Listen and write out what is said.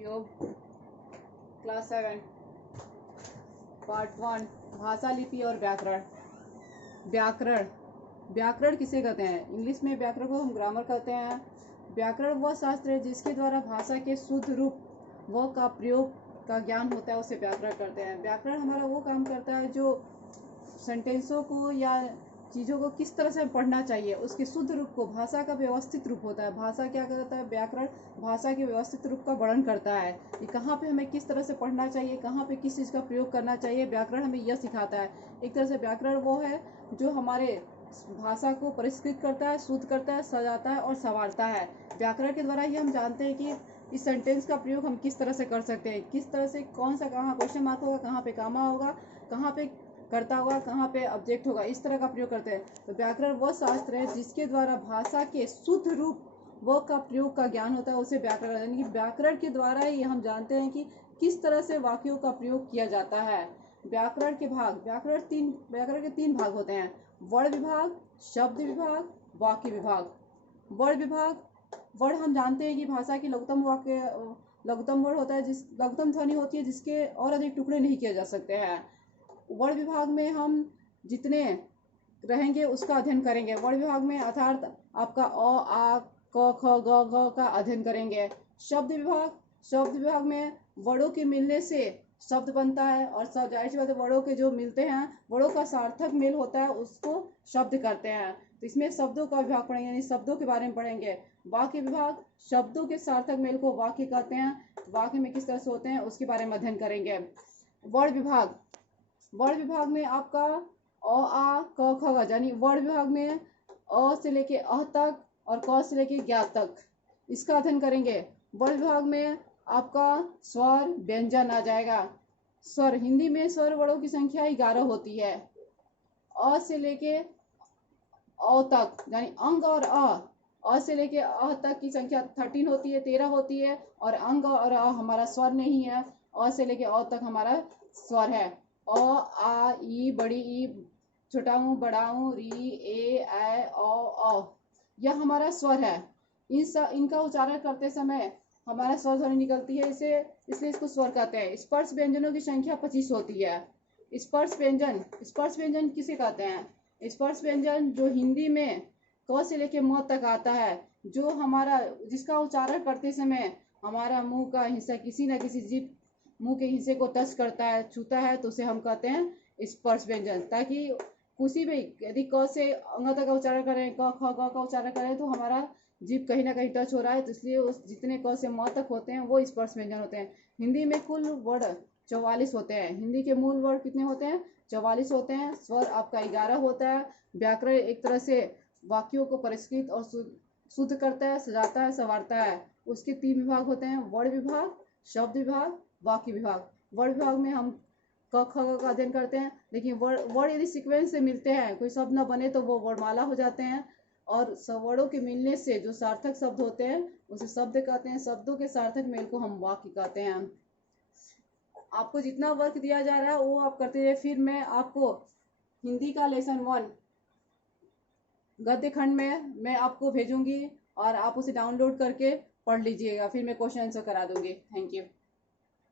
योग class 7 part 1 भाषा लिपि और व्याकरण। व्याकरण व्याकरण किसे कहते हैं? इंग्लिश में व्याकरण को हम ग्रामर कहते हैं। व्याकरण वह शास्त्र है जिसके द्वारा भाषा के शुद्ध रूप व का प्रयोग का ज्ञान होता है, उसे व्याकरण कहते हैं। व्याकरण हमारा वो काम करता है जो सेंटेंसों को या चीज़ों को किस तरह से पढ़ना चाहिए, उसके शुद्ध रूप को, भाषा का व्यवस्थित रूप होता है। भाषा क्या करता है? व्याकरण भाषा के व्यवस्थित रूप का वर्णन करता है कि कहाँ पे हमें किस तरह से पढ़ना चाहिए, कहाँ पे किस चीज़ का प्रयोग करना चाहिए। व्याकरण हमें यह सिखाता है। एक तरह से व्याकरण वो है जो हमारे भाषा को परिष्कृत करता है, शुद्ध करता है, सजाता है और संवारता है। व्याकरण के द्वारा ही हम जानते हैं कि इस सेंटेंस का प्रयोग हम किस तरह से कर सकते हैं, किस तरह से कौन सा कहाँ क्वेश्चन मार्क होगा, कहाँ पे कामा होगा, कहाँ पे करता होगा, कहाँ पे ऑब्जेक्ट होगा, इस तरह का प्रयोग करते हैं। तो व्याकरण वह शास्त्र है जिसके द्वारा भाषा के शुद्ध रूप व का प्रयोग का ज्ञान होता है, उसे व्याकरण, यानी कि व्याकरण के द्वारा ही हम जानते हैं कि किस तरह से वाक्यों का प्रयोग किया जाता है। व्याकरण के भाग, व्याकरण के तीन भाग होते हैं: वर्ण विभाग, शब्द विभाग, वाक्य विभाग। वर्ण विभाग, वर्ण हम जानते हैं कि भाषा की लघुत्तम वर्ण होता है, जिस लघुत्तम ध्वनि होती है जिसके और अधिक टुकड़े नहीं किए जा सकते हैं। वर्ण विभाग में हम जितने रहेंगे उसका अध्ययन करेंगे। वर्ण विभाग में अर्थात आपका अ, आ, क, ख, ग, घ का अध्ययन करेंगे। शब्द विभाग में वर्णों के मिलने से शब्द बनता है, और जाहिर सी बात है वर्णों के जो मिलते हैं, वर्णों का सार्थक मेल होता है, उसको शब्द करते हैं। तो इसमें शब्दों का विभाग पढ़ेंगे, यानी शब्दों के बारे में पढ़ेंगे। वाक्य विभाग, शब्दों के सार्थक मेल को वाक्य कहते हैं। वाक्य में किस तरह से होते हैं उसके बारे में अध्ययन करेंगे। वर्ण विभाग में आपका अ, आ, क, ख, ग, यानी वर्ण विभाग में अ से लेके अ तक और क से लेके ज्ञ तक, इसका अध्ययन करेंगे। वर्ण विभाग में आपका स्वर व्यंजन आ जाएगा। स्वर, हिंदी में स्वर वर्णों की संख्या 11 होती है। अ से लेके अ तक, यानी अंग और अ से लेके अ तक की संख्या 13 होती है, 13 होती है। और अंग और अ हमारा स्वर नहीं है, अ से लेके अ तक हमारा स्वर है। अ, आ, ई, बड़ी ई, छोटा ऊ, बड़ा ऊ, री, ए, ऐ, औ, यह हमारा स्वर है। इनका उच्चारण करते समय हमारा स्वर ध्वनि निकलती है, इसलिए इसको स्वर कहते हैं। स्पर्श व्यंजनों की संख्या 25 होती है। स्पर्श व्यंजन किसे कहते हैं? स्पर्श व्यंजन जो हिंदी में क से लेके म तक आता है, जो हमारा, जिसका उच्चारण करते समय हमारा मुंह का हिस्सा किसी न किसी जीभ मुंह के हिस्से को टच करता है, छूता है, तो उसे हम कहते हैं स्पर्श व्यंजन। ताकि किसी भी, यदि क से अंग तक का उच्चारण करें, क, ख, ग का उच्चारण करें, तो हमारा जीभ कहीं ना कहीं टच हो रहा है, तो इसलिए उस जितने क से म तक होते हैं वो स्पर्श व्यंजन होते हैं। हिंदी में कुल वर्ण 44 होते हैं। हिंदी के मूल वर्ण कितने होते हैं? 44 होते हैं। स्वर आपका 11 होता है। व्याकरण एक तरह से वाक्यों को परिष्कृत और शुद्ध करता है, सजाता है, संवारता है। उसके 3 विभाग होते हैं: वर्ण विभाग, शब्द विभाग, वाक्य विभाग। वर्ण विभाग में हम क, ख, ग का अध्ययन करते हैं, लेकिन वर्ण यदि सीक्वेंस से मिलते हैं, कोई शब्द न बने, तो वो वर्णमाला हो जाते हैं। और वर्णों के मिलने से जो सार्थक शब्द होते हैं उसे शब्द कहते हैं। शब्दों के सार्थक मेल को हम वाक्य कहते हैं। आपको जितना वर्क दिया जा रहा है वो आप करते रहिए। फिर मैं आपको हिंदी का लेसन 1 गद्य खंड में मैं आपको भेजूंगी, और आप उसे डाउनलोड करके पढ़ लीजिएगा। फिर मैं क्वेश्चन आंसर करा दूंगी। Thank you.